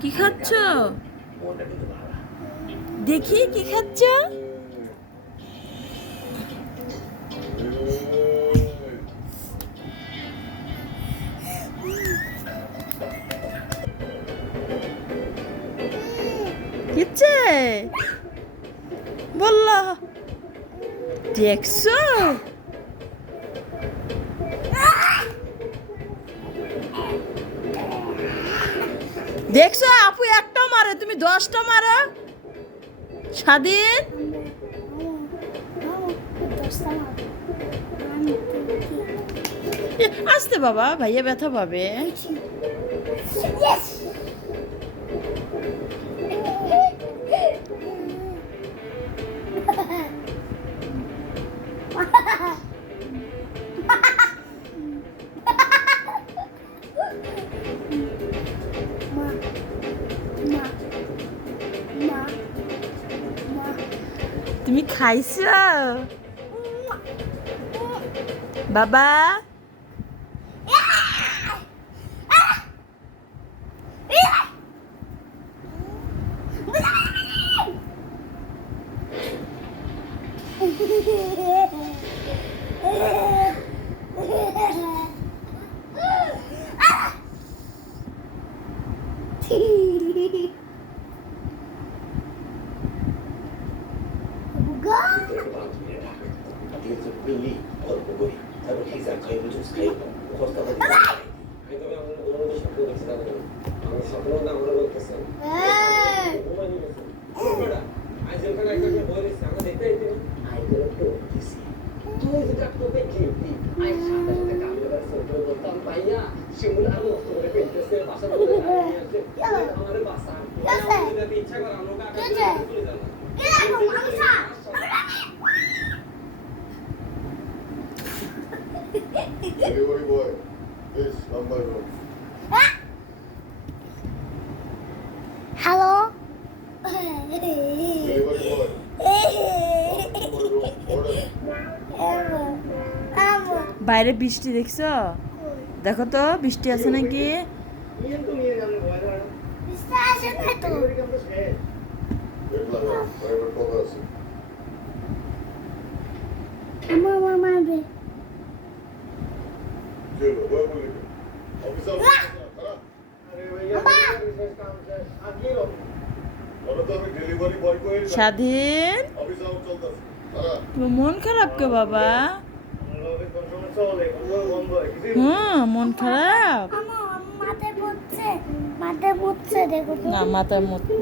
কি খাচ্ছ? দেখি কি খাচ্ছ? কিচ্ছে বললো দেখছো? দেখছো আপু একটা মারে তুমি 10টা মারো। স্বাধীন আসতে বাবা, ভাইয়া ব্যথা পাবে। তুমি খাইছো বাবা? Delivery boy, please come by room. Hello. Delivery boy, come by room. Order. বাইরে বৃষ্টি দেখছো? দেখো তো বৃষ্টি আছে নাকি? Wait লাগা, driver cover আছে। আমার মারবে। কি হলো? বয় বলে কি? অফিসার খারাপ। ওটা তো আমি ডেলিভারি বয় কই। স্বাধীন অফিসার চলতেছে। খারাপ। তোমার মন খারাপ কে বাবা? মন খারাপ মাথায় পড়ছে দেখো তো। না মাথার মতো